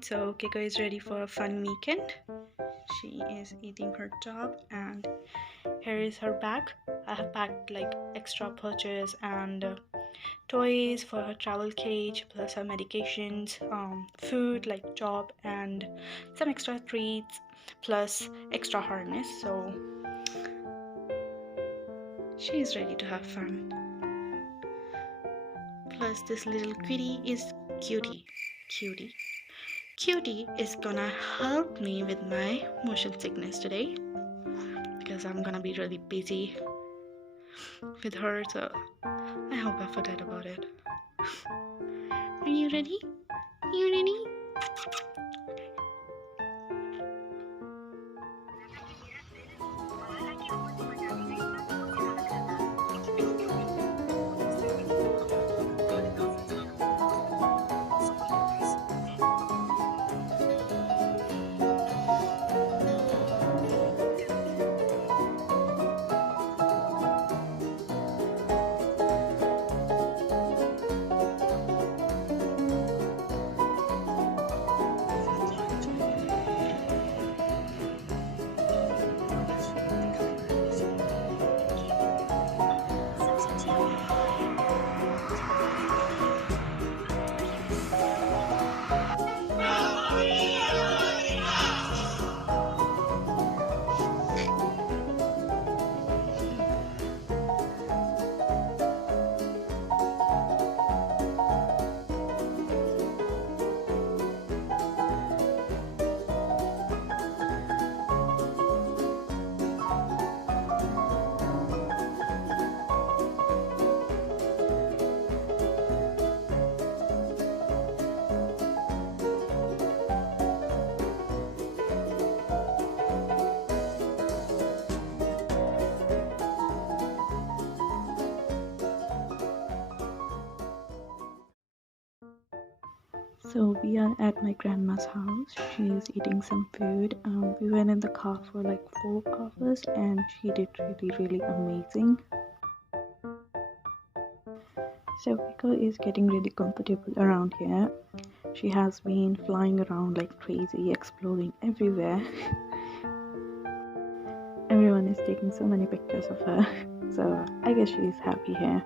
night, so Keiko is ready for a fun weekend. She is eating her top, and here is her bag. I have packed like extra purchase and toys for her travel cage, plus her medications, food like job, and some extra treats, plus extra harness. So she is ready to have fun. Plus this little cutie is Cutie is gonna help me with my motion sickness today because I'm gonna be really busy with her, so I hope I forget about it. Are you ready? Are you ready? So we are at my grandma's house. She's eating some food. We went in the car for like 4 hours and she did really amazing. So Pico is getting really comfortable around here. She has been flying around like crazy, exploring everywhere. Everyone is taking so many pictures of her. So I guess she's happy here.